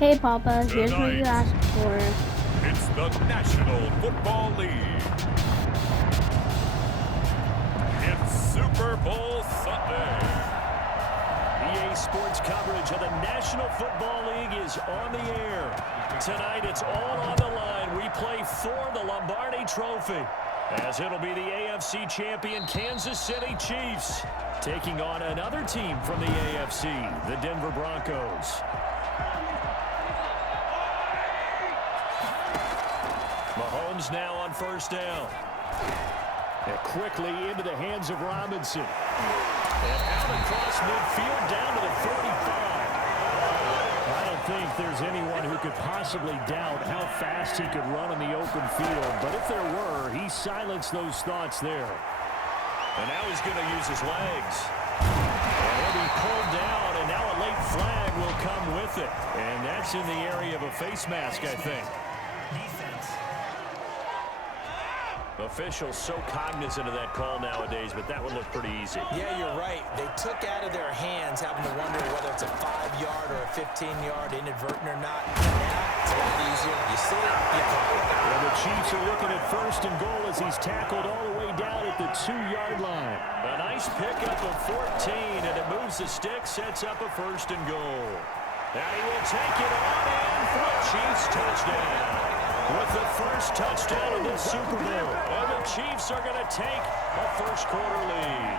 Hey Papa, here's what you Tonight, asked for. it's the National Football League. It's Super Bowl Sunday. EA Sports coverage of the National Football League is on the air. Tonight, it's all on the line. We play for the Lombardi Trophy, as it'll be the AFC champion Kansas City Chiefs taking on another team from the AFC, the Denver Broncos. Mahomes now on first down. And quickly into the hands of Robinson. And out across midfield down to the 45. I don't think there's anyone who could possibly doubt how fast he could run on the open field. But if there were, he silenced those thoughts there. And now he's going to use his legs. And he'll be pulled down, and now a late flag will come with it. And that's in the area of a face mask, I think. Officials so cognizant of that call nowadays, but that would look pretty easy. Yeah, you're right. They took out of their hands having to wonder whether it's a 5-yard or a 15-yard inadvertent or not. Now it's a lot easier. You see it, you call it. Well, the Chiefs are looking at first and goal as he's tackled all the way down at the 2-yard line. A nice pickup of 14, and it moves the stick, sets up a first and goal. And he will take it on in for a Chiefs touchdown. With the first touchdown of this Super Bowl. And the Chiefs are going to take a first-quarter lead.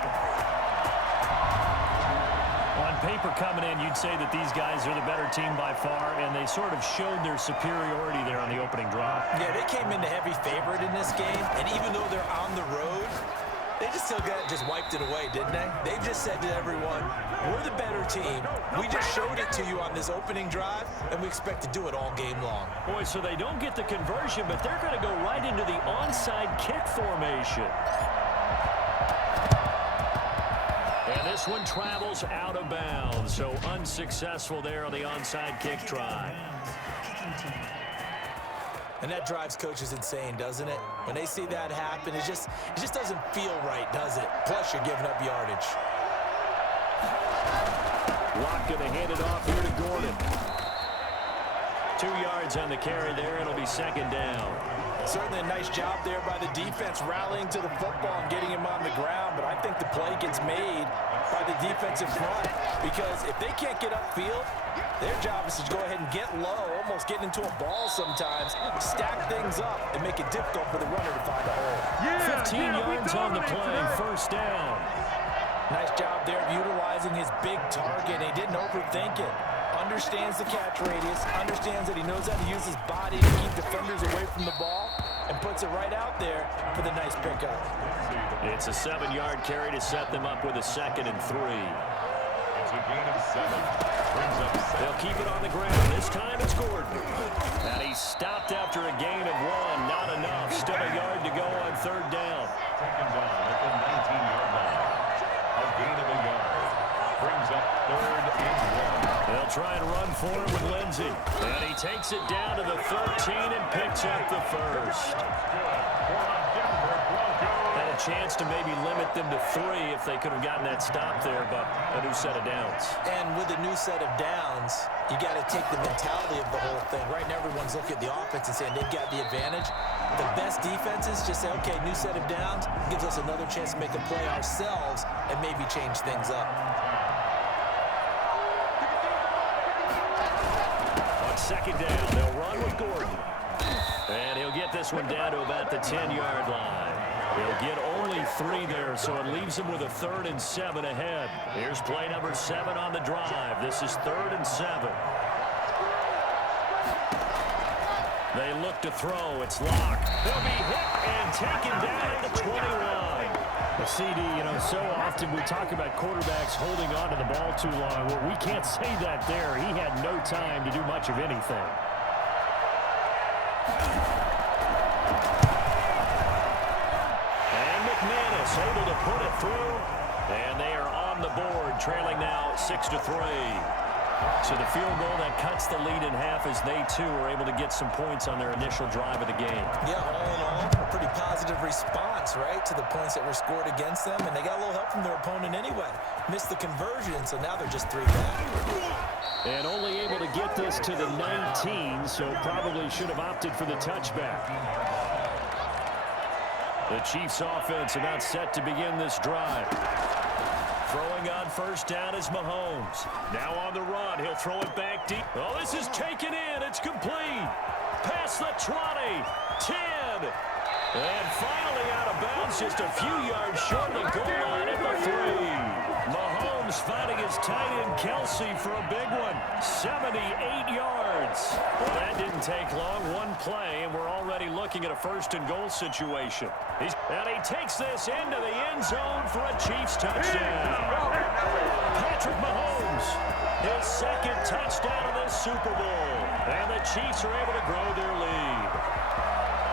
On paper coming in, you'd say that these guys are the better team by far, and they sort of showed their superiority there on the opening drive. Yeah, they came in the heavy favorite in this game, and even though they're on the road, they just wiped it away, didn't they? They just said to everyone, we're the better team. We just showed it to you on this opening drive, and we expect to do it all game long. Boy, so they don't get the conversion, but they're going to go right into the onside kick formation. And this one travels out of bounds, so unsuccessful there on the onside kick try. And that drives coaches insane, doesn't it? When they see that happen, it just doesn't feel right, does it? Plus, you're giving up yardage. Lock going to hand it off here to Gordon. 2 yards on the carry there. It'll be second down. Certainly a nice job there by the defense rallying to the football and getting him on the ground. But I think the play gets made by the defensive front because if they can't get upfield, their job is to go ahead and get low, almost get into a ball sometimes, stack things up, and make it difficult for the runner to find a hole. 15 yards on the play, first down. Nice job there of utilizing his big target. He didn't overthink it. Understands the catch radius, understands that he knows how to use his body to keep defenders away from the ball, and puts it right out there for the nice pickup. It's a 7-yard carry to set them up with a 2nd and 3. It's a gain of 7. Brings up 7. They'll keep it on the ground. This time it's Gordon. And he's stopped after a gain of 1. Not enough. Still a yard to go on third down. Second down at the 19-yard line. A gain of a yard. Brings up 3rd and 1. They'll try and run for him with Lindsey. And he takes it down to the 13 and picks up the first. Had a chance to maybe limit them to 3 if they could have gotten that stop there, but a new set of downs. And with a new set of downs, you got to take the mentality of the whole thing. Right now, everyone's looking at the offense and saying they've got the advantage. The best defenses just say, okay, new set of downs, gives us another chance to make a play ourselves and maybe change things up. On second down, they'll run with Gordon. And he'll get this one down to about the 10-yard line. He'll get only 3 there, so it leaves him with a 3rd and 7 ahead. Here's play number 7 on the drive. This is 3rd and 7. They look to throw. It's locked. They'll be hit and taken down at the 21. The CD, so often we talk about quarterbacks holding on to the ball too long. Well, we can't say that there. He had no time to do much of anything. And McManus able to put it through. And they are on the board, trailing now 6-3. So the field goal that cuts the lead in half as they, too, are able to get some points on their initial drive of the game. Yeah, all in all, a pretty positive response, right, to the points that were scored against them. And they got a little help from their opponent anyway. Missed the conversion, so now they're just 3 back. And only able to get this to the 19, so probably should have opted for the touchback. The Chiefs offense about set to begin this drive. Throwing on first down is Mahomes. Now on the run, he'll throw it back deep. Oh, this is taken in. It's complete. Past the 20, 10. And finally out of bounds, just a few yards short of the goal line at the 3. Mahomes finding his tight end Kelsey for a big one. 78 yards. Well, that didn't take long. One play, and we're already looking at a first and goal situation. And he takes this into the end zone for a Chiefs touchdown. Patrick Mahomes, his second touchdown of this Super Bowl. And the Chiefs are able to grow their lead.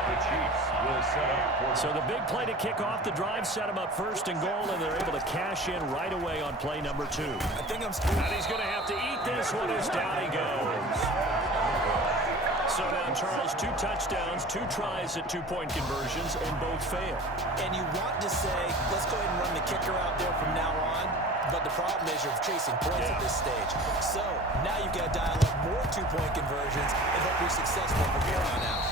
The Chiefs will set up. So the big play to kick off the drive set them up first and goal, and they're able to cash in right away on play number 2. And he's going to have to eat this one as down he goes. So now, Charles, 2 touchdowns, 2 tries at 2-point conversions, and both fail. And you want to say, let's go ahead and run the kicker out there from now on. But the problem is you're chasing points at this stage. So now you've got to dial up more 2-point conversions and hope you're successful from here on out.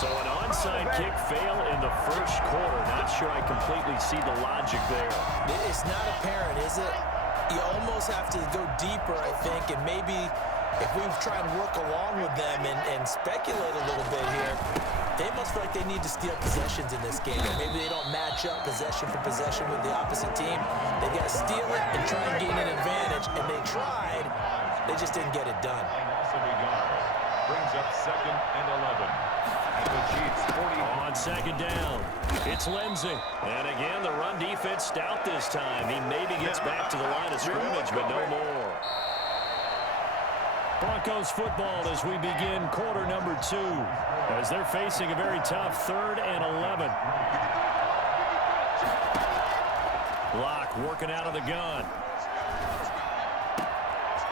So an onside kick fail in the first quarter. Not sure I completely see the logic there. It's not apparent, is it? You almost have to go deeper, I think, and maybe if we try and work along with them and speculate a little bit here, they must feel like they need to steal possessions in this game. Or maybe they don't match up possession for possession with the opposite team. They got to steal it and try and gain an advantage. And they tried. They just didn't get it done. Brings up 2nd and 11. And the Chiefs 40. On second down, it's Lindsey. And again, the run defense stout this time. He maybe gets back to the line of scrimmage, but no more. Broncos football as we begin quarter number 2, as they're facing a very tough 3rd and 11. Locke working out of the gun.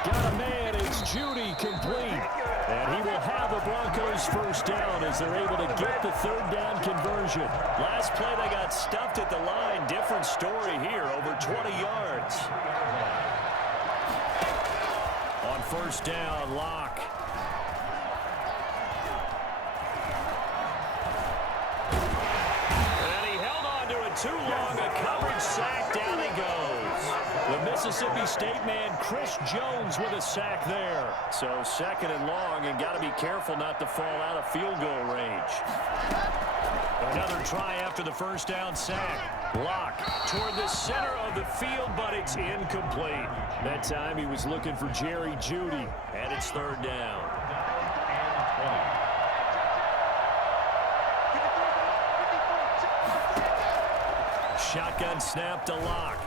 Got a man, it's Judy complete. And he will have the Broncos first down as they're able to get the 3rd down conversion. Last play they got stuffed at the line. Different story here, over 20 yards. On first down, Locke. And he held on to it too long. A coverage sack, down he goes. The Mississippi State man, Chris Jones, with a sack there. So 2nd and long, and got to be careful not to fall out of field goal range. Another try after the first down sack. Locke toward the center of the field, but it's incomplete. That time he was looking for Jerry Jeudy, and it's 3rd down. Shotgun snap to Locke.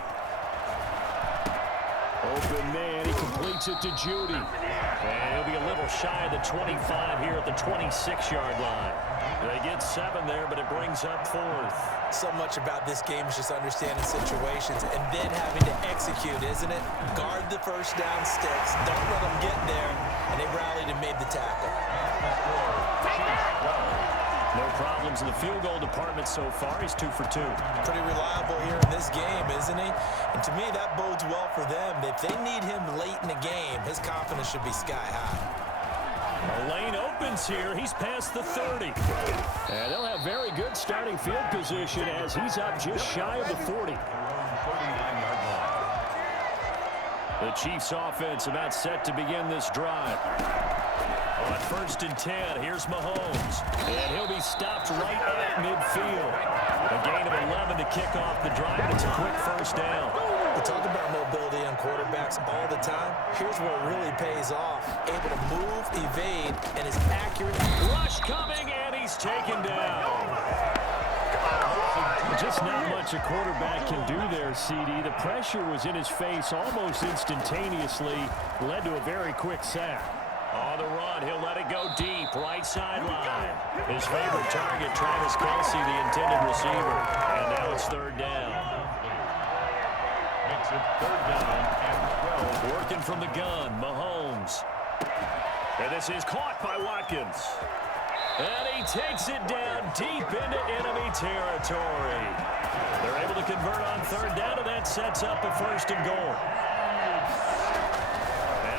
Open man, he completes it to Jeudy. And he'll be a little shy of the 25 here at the 26-yard line. They get 7 there, but it brings up 4th. So much about this game is just understanding situations and then having to execute, isn't it? Guard the first down sticks. Don't let them get there. And they rallied and made the tackle. No problems in the field goal department so far. He's 2 for 2. Pretty reliable here in this game, isn't he? And to me, that bodes well for them. If they need him late in the game, his confidence should be sky high. The lane opens here. He's past the 30. And they'll have very good starting field position as he's up just shy of the 40. The Chiefs offense about set to begin this drive. On 1st and 10, here's Mahomes. And he'll be stopped right at midfield. A gain of 11 to kick off the drive. It's a quick first down. We talk about mobility on quarterbacks all the time. Here's where it really pays off. Able to move, evade, and is accurate. Rush coming, and he's taken down. Just not much a quarterback can do there, CD. The pressure was in his face almost instantaneously. Led to a very quick sack. On the run, he'll let it go deep, right sideline. His favorite target, Travis Kelce, the intended receiver. And now it's 3rd down. Makes it 3rd down and 12. Working from the gun, Mahomes. And this is caught by Watkins. And he takes it down deep into enemy territory. They're able to convert on 3rd down, and that sets up a 1st and goal.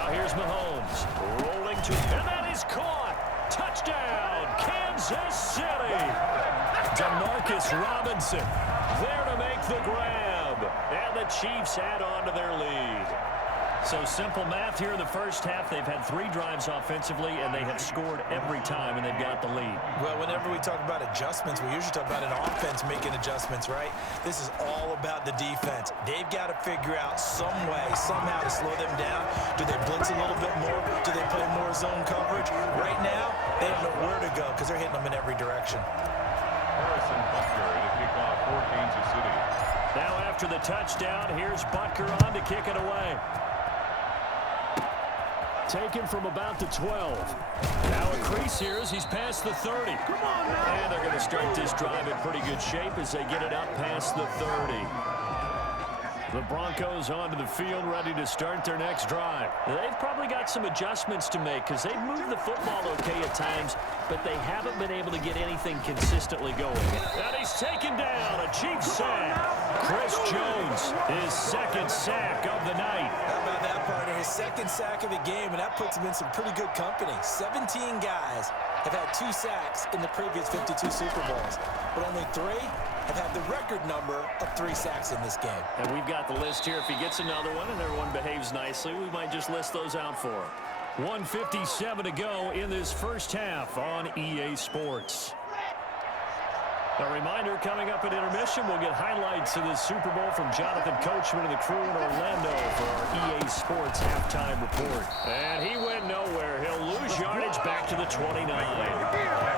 Now here's Mahomes rolling to, and that is caught. Touchdown, Kansas City. Demarcus Robinson there to make the grab. And the Chiefs add on to their lead. So simple math here in the first half. They've had 3 drives offensively, and they have scored every time, and they've got the lead. Well, whenever we talk about adjustments, we usually talk about an offense making adjustments, right? This is all about the defense. They've got to figure out some way, somehow to slow them down. Do they blitz a little bit more? Do they play more zone coverage? Right now, they don't know where to go because they're hitting them in every direction. Harrison Butker to kick off for Kansas City. Now after the touchdown, here's Butker on to kick it away. Taken from about the 12. Now a crease here as he's past the 30. Come on now. And they're going to start this drive in pretty good shape as they get it up past the 30. The Broncos onto the field ready to start their next drive. They've probably got some adjustments to make because they've moved the football okay at times, but they haven't been able to get anything consistently going. And he's taken down. A Chiefs sack. Chris Jones, his second sack of the night. How about that, partner? His second sack of the game, and that puts him in some pretty good company. 17 guys have had 2 sacks in the previous 52 Super Bowls, but only 3 have had the record number of 3 sacks in this game. And we've got the list here. If he gets another one and everyone behaves nicely, we might just list those out for him. 1:57 to go in this first half on EA Sports. A reminder, coming up at intermission, we'll get highlights of this Super Bowl from Jonathan Coachman and the crew in Orlando for our EA Sports halftime report. And he went nowhere. He'll lose yardage back to the 29.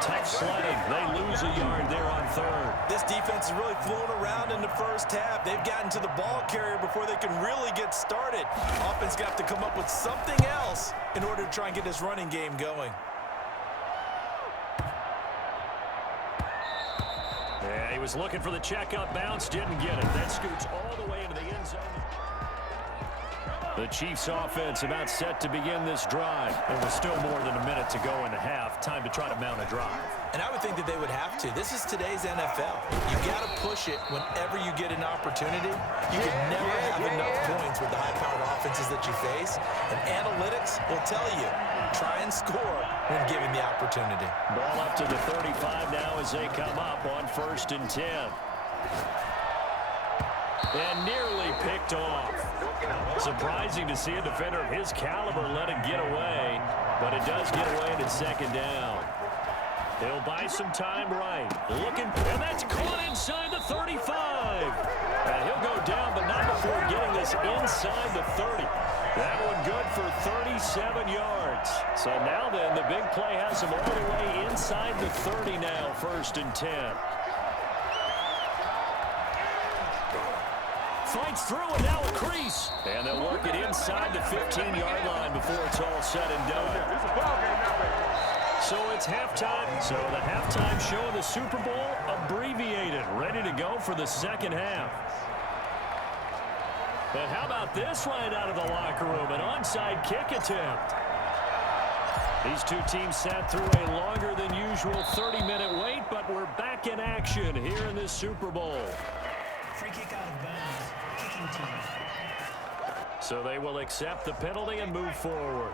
Tough sledding. They lose a yard there on 3rd. This defense is really flown around in the first half. They've gotten to the ball carrier before they can really get started. Offense got to come up with something else in order to try and get this running game going. Yeah, he was looking for the checkup bounce, didn't get it. That scoots all the way into the end zone. The Chiefs offense about set to begin this drive. There was still more than a minute to go in the half. Time to try to mount a drive. And I would think that they would have to. This is today's NFL. You got to push it whenever you get an opportunity. You can never have enough points with the high-powered offenses that you face. And analytics will tell you, try and score when given the opportunity. Ball up to the 35 now as they come up on 1st and 10. And nearly picked off. Surprising to see a defender of his caliber let it get away, but it does get away and it's 2nd down. He'll buy some time right. Looking, and that's caught inside the 35. And he'll go down, but not before getting this inside the 30. That one good for 37 yards. So now then, the big play has him all the way inside the 30 now, 1st and 10. Fights through and now a crease. And they'll work it inside the 15-yard line before it's all said and done. So it's halftime. So the halftime show of the Super Bowl abbreviated, ready to go for the second half. But how about this right out of the locker room? An onside kick attempt. These two teams sat through a longer than usual 30-minute wait, but we're back in action here in this Super Bowl. Free kick out of bounds. Kicking team. So they will accept the penalty and move forward.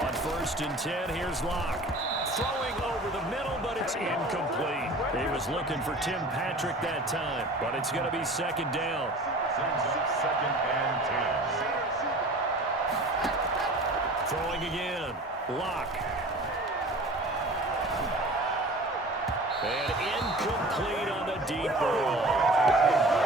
On 1st and 10, here's Locke. Throwing over the middle, but it's incomplete. He was looking for Tim Patrick that time, but it's going to be 2nd down. 2nd and 10. Throwing again. Locke. And incomplete on the deep ball.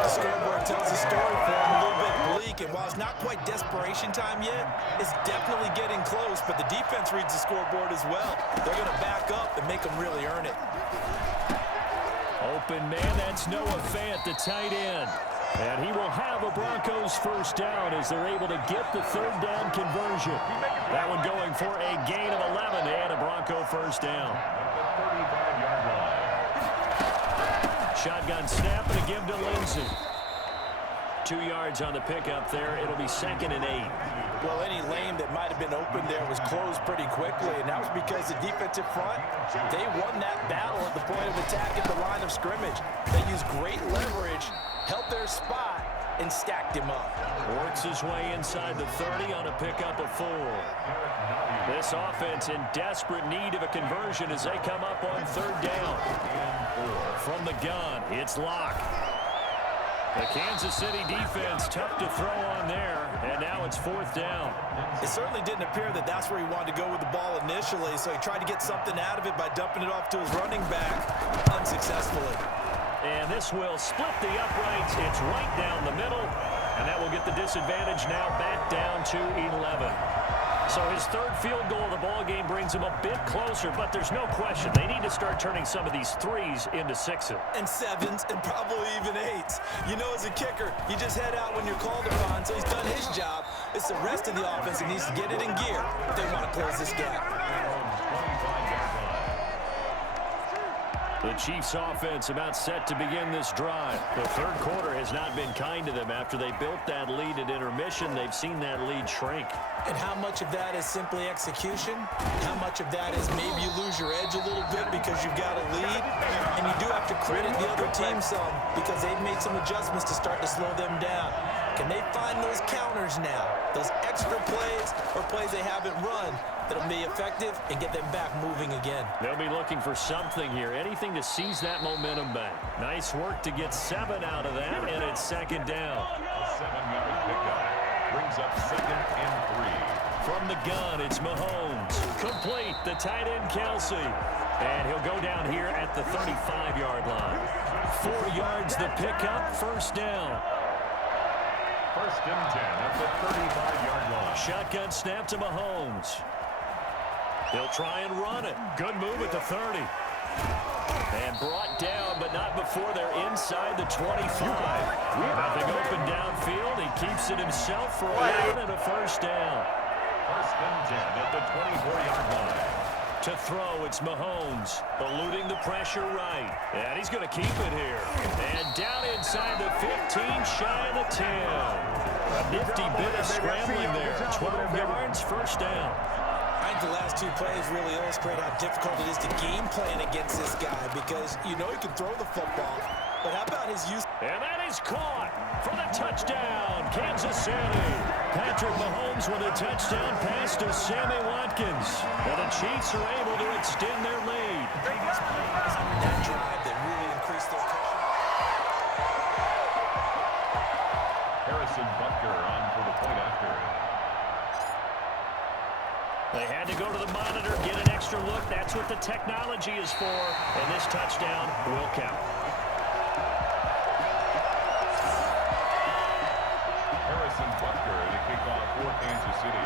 The scoreboard tells a story for him, a little bit bleak, and while it's not quite desperation time yet, it's definitely getting close, but the defense reads the scoreboard as well. They're going to back up and make them really earn it. Open man, that's Noah Fant, the tight end. And he will have a Broncos 1st down as they're able to get the 3rd down conversion. That one going for a gain of 11 and a Bronco 1st down. 35-yard line. Shotgun snap and a give to Lindsey. 2 yards on the pickup there. It'll be 2nd and 8. Well, any lane that might have been open there was closed pretty quickly, and that was because the defensive front, they won that battle at the point of attack at the line of scrimmage. They used great leverage held their spot, and stacked him up. Works his way inside the 30 on a pickup of 4. This offense in desperate need of a conversion as they come up on 3rd down. From the gun, it's Locke. The Kansas City defense tough to throw on there, and now it's 4th down. It certainly didn't appear that that's where he wanted to go with the ball initially, so he tried to get something out of it by dumping it off to his running back unsuccessfully. And this will split the uprights. It's right down the middle, and that will get the disadvantage now back down to 11. So his 3rd field goal of the ball game brings him a bit closer, but there's no question they need to start turning some of these 3s into 6s. And 7s, and probably even 8s. You know, as a kicker, you just head out when you're called upon, so he's done his job. It's the rest of the offense that needs to get it in gear if they want to close this gap. The Chiefs offense about set to begin this drive. The 3rd quarter has not been kind to them. After they built that lead at intermission, they've seen that lead shrink. And how much of that is simply execution? How much of that is maybe you lose your edge a little bit because you've got a lead? And you do have to credit the other team some because they've made some adjustments to start to slow them down. Can they find those counters now, those extra plays or plays they haven't run that'll be effective and get them back moving again? They'll be looking for something here, anything to seize that momentum back. Nice work to get 7 out of that, and it's 2nd down. A 7-yard pickup brings up 2nd and 3. From the gun, it's Mahomes. Complete, the tight end Kelsey. And he'll go down here at the 35-yard line. 4 yards the pickup, 1st down. 1st and 10 at the 35-yard line. Shotgun snap to Mahomes. He'll try and run it. Good move at the 30. And brought down, but not before they're inside the 25. Nothing open downfield. He keeps it himself for 11 and a 1st down. 1st and 10 at the 24-yard line. To throw, it's Mahomes, eluding the pressure right. And he's going to keep it here. And down inside the 15, shy of the 10. A nifty bit of scrambling there. 12 yards, 1st down. I think the last 2 plays really illustrate how difficult it is to game plan against this guy because you know he can throw the football, but how about his use? And that is caught for the touchdown, Kansas City. Patrick Mahomes with a touchdown pass to Sammy Watkins. And the Chiefs are able to extend their lead. That drive that really increased their pressure. Harrison Butker on for the point after. They had to go to the monitor, get an extra look. That's what the technology is for. And this touchdown will count. Harrison Butker to kick off for Kansas City.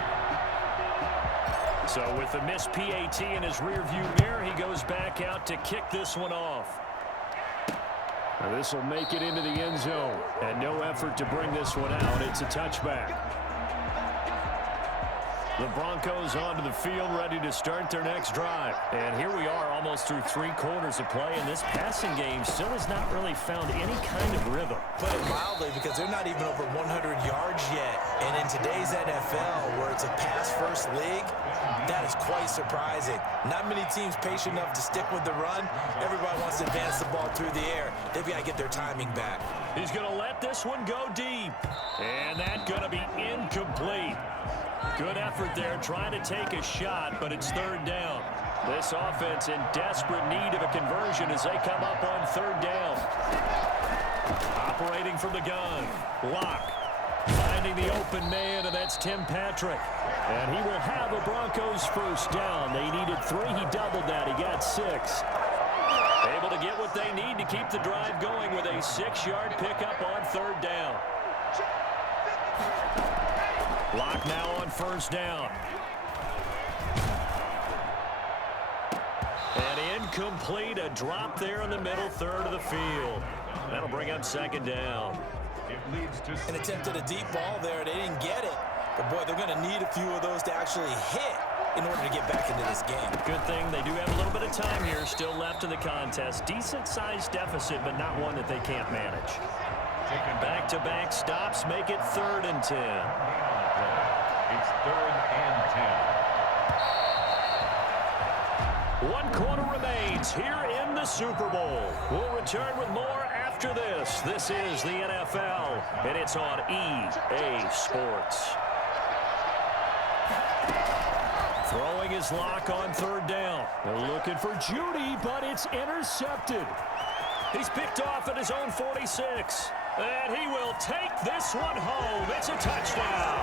So with the missed PAT in his rearview mirror, he goes back out to kick this one off. Now this will make it into the end zone. And no effort to bring this one out. It's a touchback. The Broncos onto the field, ready to start their next drive. And here we are, almost through 3 quarters of play, and this passing game still has not really found any kind of rhythm. Put it mildly, because they're not even over 100 yards yet. And in today's NFL, where it's a pass-first league, that is quite surprising. Not many teams patient enough to stick with the run. Everybody wants to advance the ball through the air. They've got to get their timing back. He's going to let this one go deep. And that's going to be incomplete. Good effort there, trying to take a shot, but it's 3rd down. This offense in desperate need of a conversion as they come up on 3rd down. Operating from the gun, Locke finding the open man, and that's Tim Patrick. And he will have a Broncos 1st down. They needed 3, he doubled that, he got 6. Able to get what they need to keep the drive going with a 6-yard pickup on 3rd down. Locke now on 1st down. And incomplete, a drop there in the middle 3rd of the field. That'll bring up 2nd down. It leads to An attempt at a deep ball there. They didn't get it. But, boy, they're going to need a few of those to actually hit in order to get back into this game. Good thing they do have a little bit of time here still left in the contest. Decent-sized deficit, but not one that they can't manage. Back-to-back stops make it 3rd and 10. It's 3rd and 10. 1 quarter remains here in the Super Bowl. We'll return with more after after this. This is the NFL, and it's on EA Sports. Throwing his lock on third down. They're looking for Judy, but it's intercepted. He's picked off at his own 46. And he will take this one home. It's a touchdown.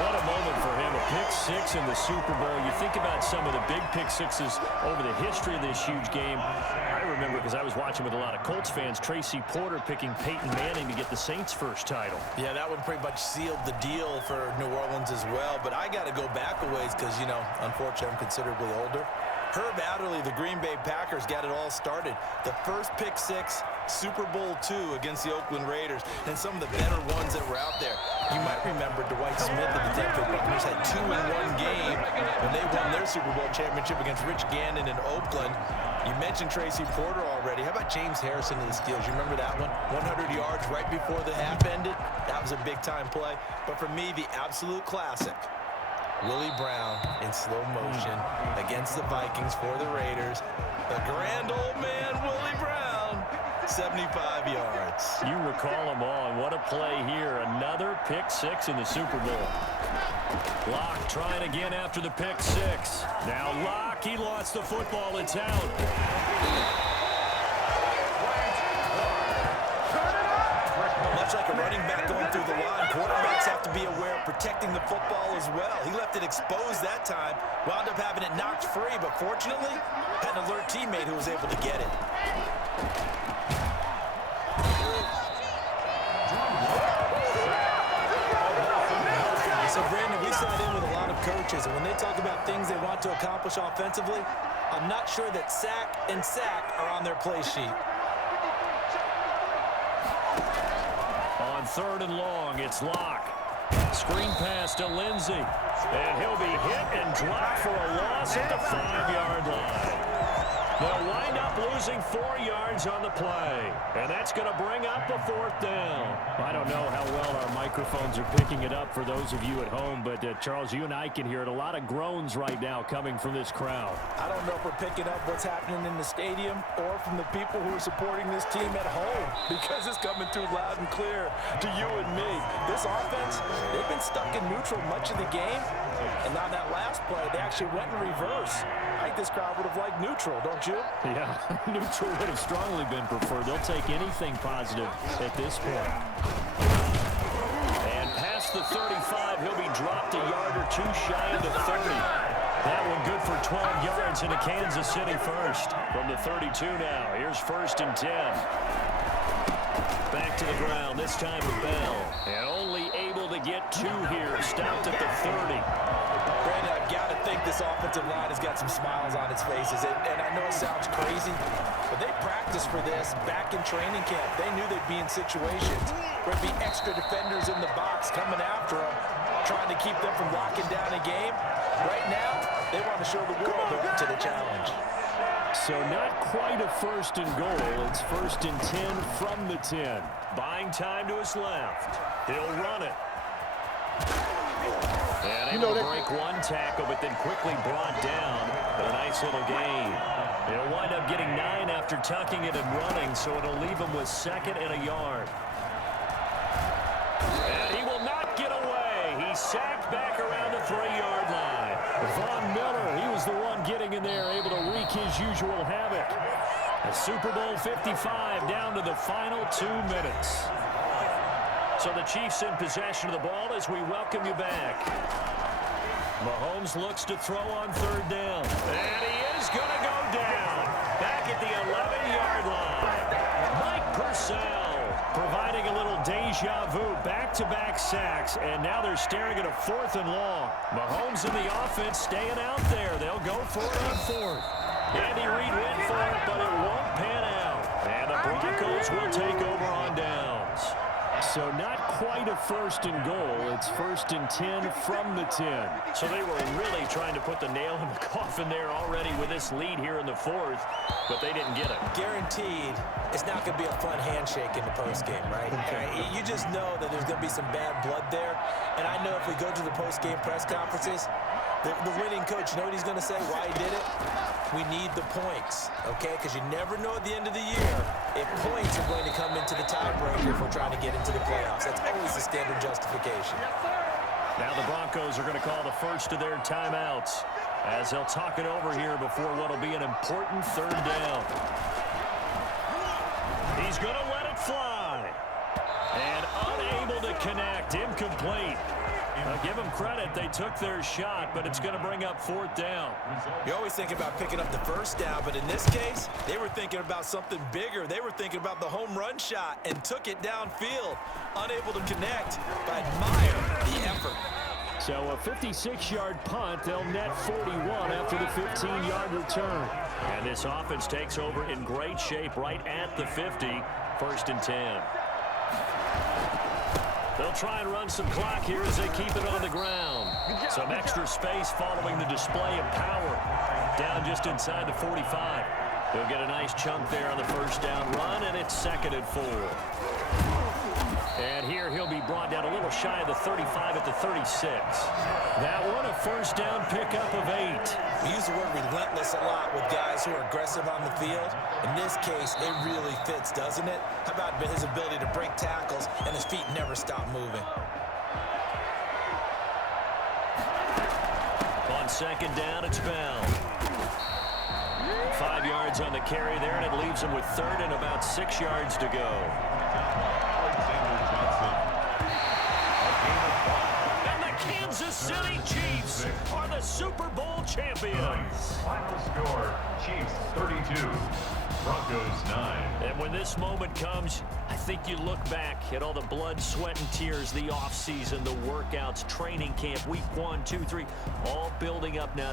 What a moment for him. A pick six in the Super Bowl. You think about some of the big pick sixes over the history of this huge game. I remember, because I was watching with a lot of Colts fans, Tracy Porter picking Peyton Manning to get the Saints' first title. Yeah, that one pretty much sealed the deal for New Orleans as well. But I got to go back a ways because, you know, unfortunately I'm considerably older. Herb Adderley, the Green Bay Packers, got it all started. The first pick six, Super Bowl II against the Oakland Raiders, and some of the better ones that were out there. You might remember Dwight Smith of the Tampa Bay Buccaneers had 2 in one game when they won their Super Bowl championship against Rich Gannon in Oakland. You mentioned Tracy Porter already. How about James Harrison of the Steelers? You remember that one? 100 yards right before the half ended. That was a big-time play. But for me, the absolute classic, Willie Brown in slow motion against the Vikings for the Raiders. The grand old man, Willie Brown, 75 yards. You recall them all, and what a play here. Another pick six in the Super Bowl. Locke trying again after the pick six. Now Locke, he lost the football. It's out. Much like a running back going through the line, quarterbacks have to be aware of protecting the football as well. He left it exposed that time, wound up having it knocked free, but fortunately, had an alert teammate who was able to get it. So, Brandon, we sat in with a lot of coaches, and when they talk about things they want to accomplish offensively, I'm not sure that sack and sack are on their play sheet. On third and long, it's Locke. Screen pass to Lindsey. And he'll be hit and dropped for a loss at the 5-yard line. They'll wind up losing 4 yards on the play. And that's going to bring up the fourth down. I don't know how well our microphones are picking it up for those of you at home, but Charles, you and I can hear it. A lot of groans right now coming from this crowd. I don't know if we're picking up what's happening in the stadium or from the people who are supporting this team at home, because it's coming through loud and clear to you and me. This offense, they've been stuck in neutral much of the game, and on that last play, they actually went in reverse. I think this crowd would have liked neutral, don't you? Yeah, neutral would have strongly been preferred. They'll take anything positive at this point. And past the 35, he'll be dropped a yard or two shy of the 30. That one good for 12 yards into Kansas City first. From the 32 now, here's first and 10. Back to the ground, this time with Bell. And only able to get 2 here, stopped at the 30. Brandon, I've got to think this offensive line has got some smiles on its faces. And I know it sounds crazy, but they practiced for this back in training camp. They knew they'd be in situations where there'd be extra defenders in the box coming after them, trying to keep them from locking down a game. Right now, they want to show the world they're up to the challenge. So not quite a first and goal. It's first and 10 from the 10. Buying time to his left. He'll run it. And able to break one tackle, but then quickly brought down. But a nice little gain. He'll wind up getting 9 after tucking it and running, so it'll leave him with 2nd and a yard. And he will not get away. He's sacked back around the 3-yard line. Von Miller, he was the one getting in there, able to wreak his usual havoc. A Super Bowl 55 down to the final 2 minutes. So the Chiefs in possession of the ball as we welcome you back. Mahomes looks to throw on third down. And he is going to go down. Back at the 11-yard line. Mike Purcell providing a little deja vu. Back-to-back sacks. And now they're staring at a 4th and long. Mahomes and the offense staying out there. They'll go for it on 4th. Andy Reid went for it, but it won't pan out. And the Broncos will take over on downs. So not quite a first and goal. It's first and 10 from the 10. So they were really trying to put the nail in the coffin there already with this lead here in the 4th, but they didn't get it. Guaranteed it's not going to be a fun handshake in the postgame, right? You just know that there's going to be some bad blood there. And I know if we go to the postgame press conferences, the winning coach, you know what he's going to say, why he did it? We need the points, okay? Because you never know at the end of the year if points are going to come into the tiebreaker if we're trying to get into the playoffs. That's always the standard justification. Now the Broncos are going to call the first of their timeouts as they'll talk it over here before what will be an important third down. He's going to let it fly. And unable to connect. Incomplete. Now, give them credit. They took their shot, but it's going to bring up fourth down. You always think about picking up the first down, but in this case, they were thinking about something bigger. They were thinking about the home run shot and took it downfield. Unable to connect, but admire the effort. So a 56-yard punt. They'll net 41 after the 15-yard return. And this offense takes over in great shape right at the 50. 1st and 10. They'll try and run some clock here as they keep it on the ground. Some extra space following the display of power. Down just inside the 45. They'll get a nice chunk there on the first down run, and it's 2nd and 4. And here he'll be brought down a little shy of the 35 at the 36. That one a first down pickup of 8. We use the word relentless a lot with guys who are aggressive on the field. In this case, it really fits, doesn't it? How about his ability to break tackles and his feet never stop moving? On 2nd down, it's Bell. 5 yards on the carry there, and it leaves him with 3rd and about 6 yards to go. And the Kansas City Chiefs are the Super Bowl champions. Final score, Chiefs 32, Broncos 9. And when this moment comes, I think you look back at all the blood, sweat, and tears, the offseason, the workouts, training camp, week 1, 2, 3, all building up now to